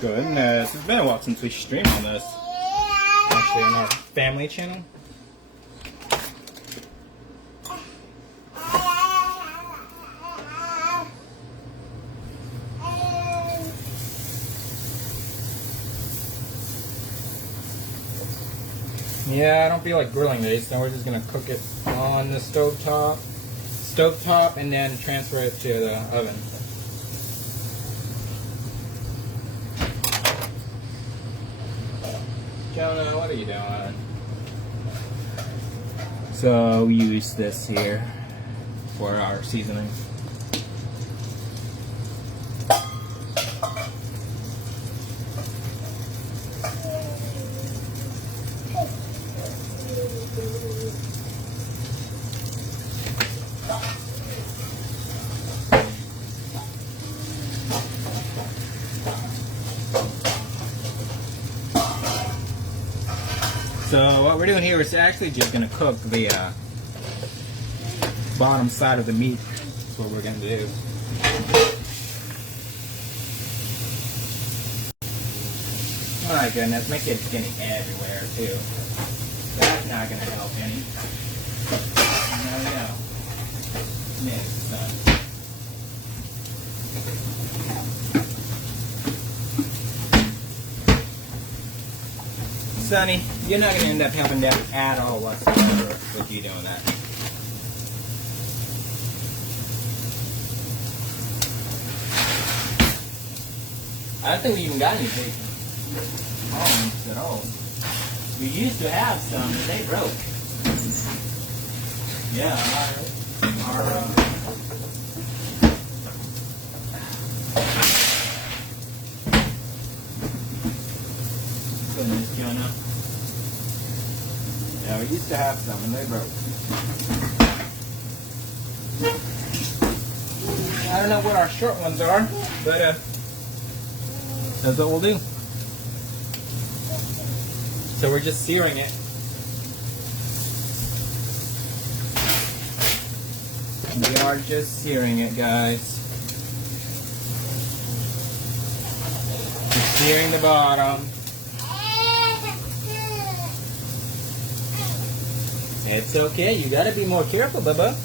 Goodness, it's been a while since we streamed on this. Actually, on our family channel. Yeah, I don't feel like grilling these, so we're just gonna cook it on the stovetop, and then transfer it to the oven. Jonah, what are you doing? So we use this here for our seasoning. So what we're doing here is actually just going to cook the bottom side of the meat. That's what we're going to do. Oh my goodness, my kid's getting everywhere too. That's not going to help any. No. Next, son. Sonny, you're not going to end up helping that at all whatsoever with you doing that. I don't think we even got any bacon at all. We used to have some, but they broke. Yeah, our goodness, Jonah. Yeah, we used to have some and they broke. I don't know what our short ones are, but that's what we'll do. So we're just searing it. We are just searing it, guys. Just searing the bottom. It's okay, you gotta be more careful, Bubba.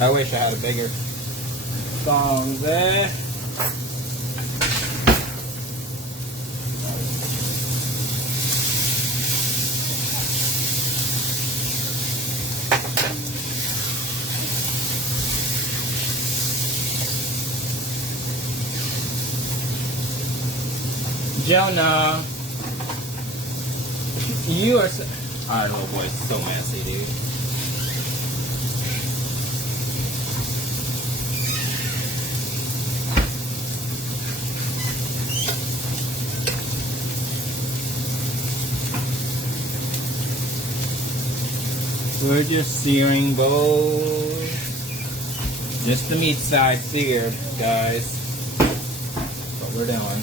I wish I had a bigger thong there. Jonah, you are so, I don't know, boy, it's so messy, dude. We're just searing both. Just the meat side seared, guys. That's what we're doing.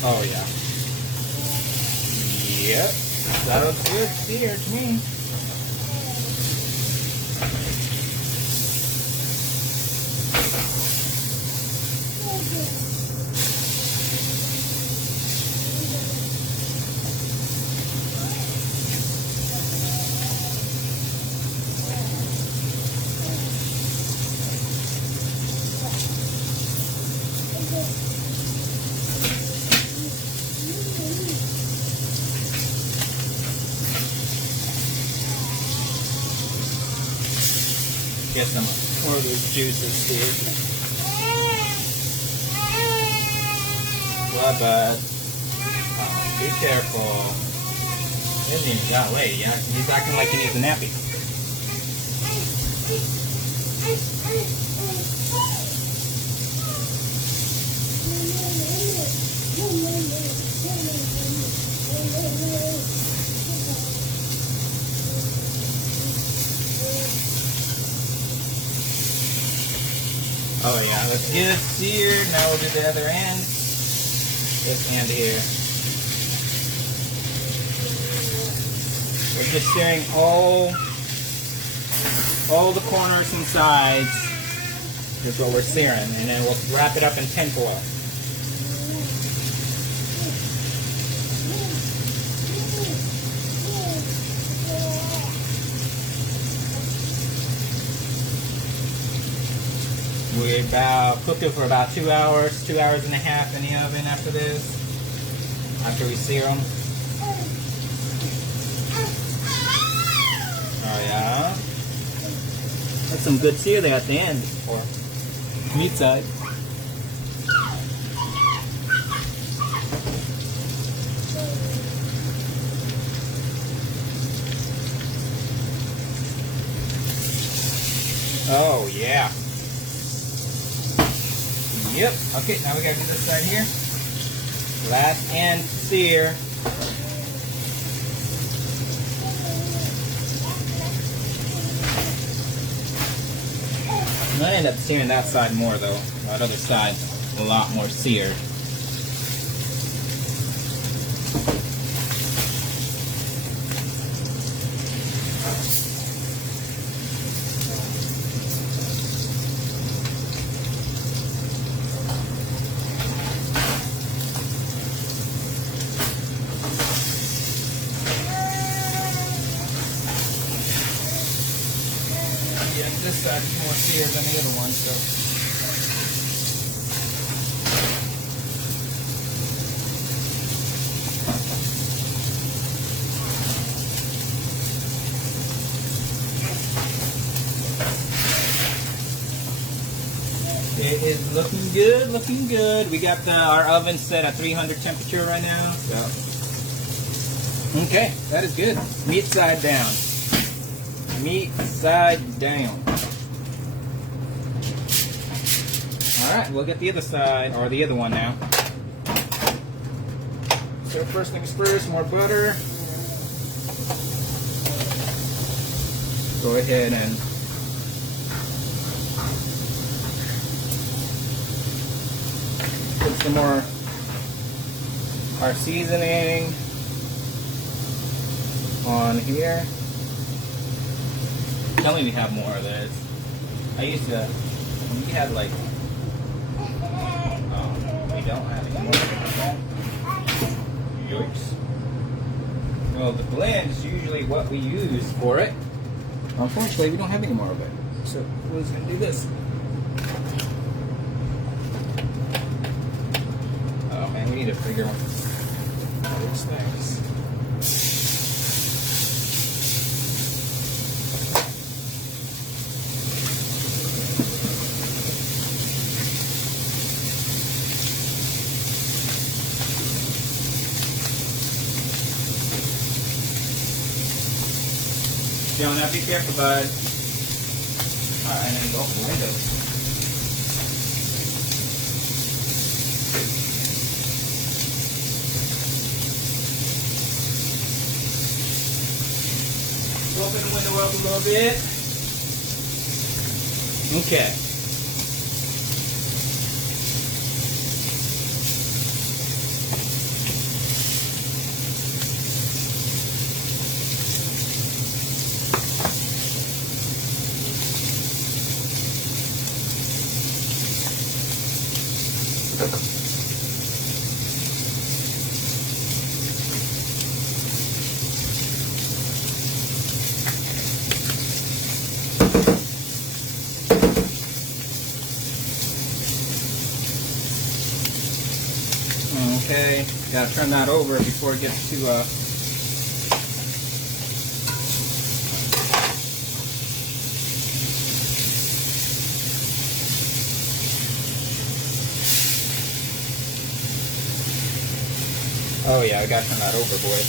Oh yeah. Yep. That looks good seared to me. get some more of those juices here. What, bud? Oh, be careful. He hasn't even got away. Yeah, he's acting like he needs a nappy. Oh yeah, let's get it seared. Now we'll do the other end. This end here. We're just searing all the corners and sides. Is what we're searing, and then we'll wrap it up in tinfoil. We cooked it for about 2 hours, 2 hours and a half in the oven after this, after we sear them. Oh yeah. That's some good sear there at the end for meat side. Oh yeah. Yep. Okay, now we gotta do this side here. Last end sear. I'm gonna end up searing that side more though. That other side's a lot more seared. Yeah, this side is more seared than the other one, so. It is looking good, looking good. We got our oven set at 300 temperature right now. So. Okay, that is good. Meat side down. Meat side down. Alright, we'll get the other side, or the other one now. So first things first, more butter. Go ahead and put some more our seasoning on here. Tell me we have more of this. I used to, we had like, we don't have any more of that. Yikes. Well, the blend is usually what we use for it. Unfortunately, we don't have any more of it. So we're just going to do this. Oh man, we need to figure out these things. Jonah, be careful, bud. Alright, and then go open the windows. Open the window up a little bit. Okay. Okay, gotta turn that over before it gets too Oh yeah, I gotta turn that over, boy.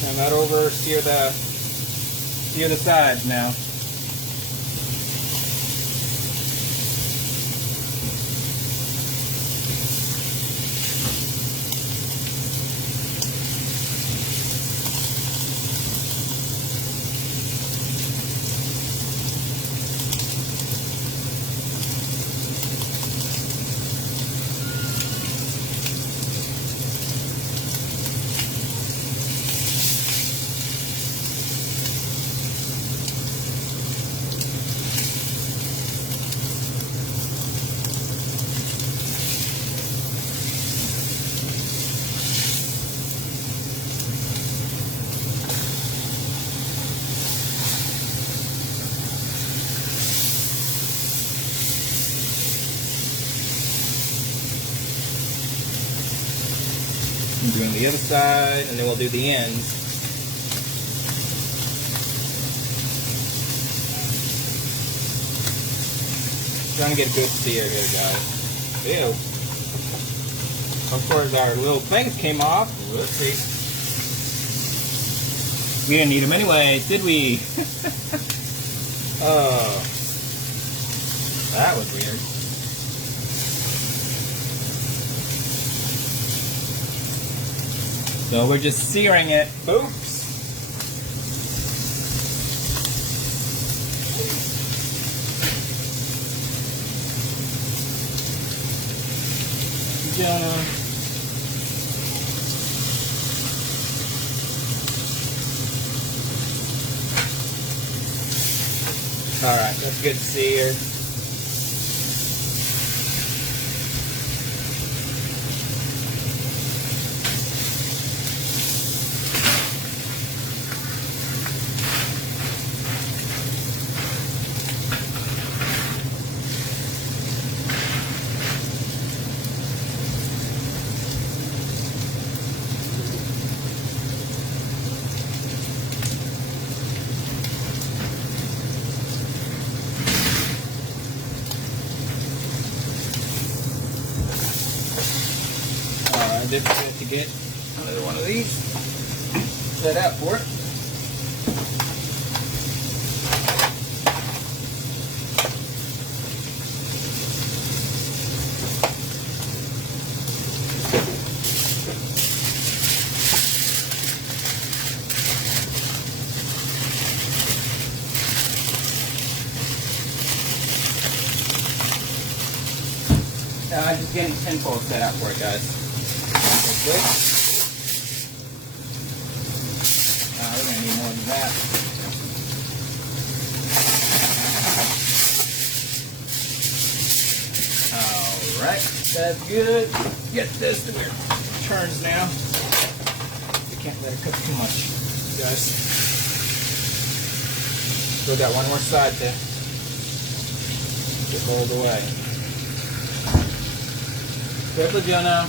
Turn that over, sear the sides now. I'm doing the other side, and then we'll do the ends. Trying to get a good sear here, guys. Ew. Of course, our little things came off. Whoopsie. We didn't need them anyway, did we? Oh. That was weird. So we're just searing it. Oops. Jonah. Alright, that's good sear. This is good to get another one of these set out for it. I'm just getting tinfoil set out for it, guys. Good. We're going to need more than that. Alright, that's good. Get this to where it turns now. You can't let it cook too much, guys. Still got one more side to hold away. Triple Jonah.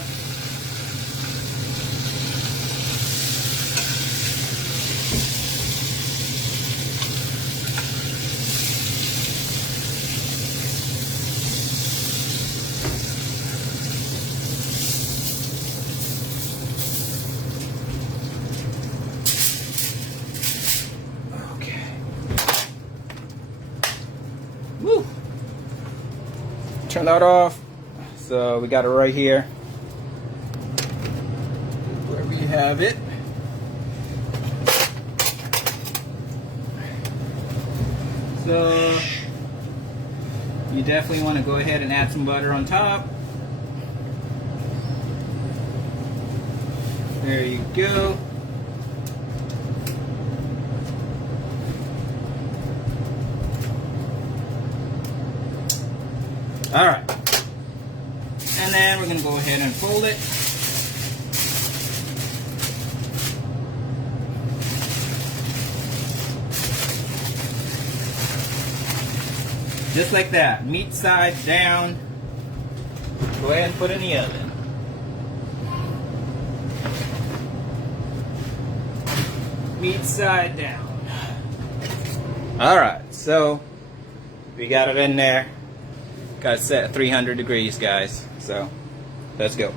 Woo. Turn that off. So we got it right here. Where we have it. So you definitely want to go ahead and add some butter on top. There you go. All right. And then we're going to go ahead and fold it. Just like that. Meat side down. Go ahead and put it in the oven. Meat side down. All right. So we got it in there. Got it set at 300 degrees, guys. So let's go.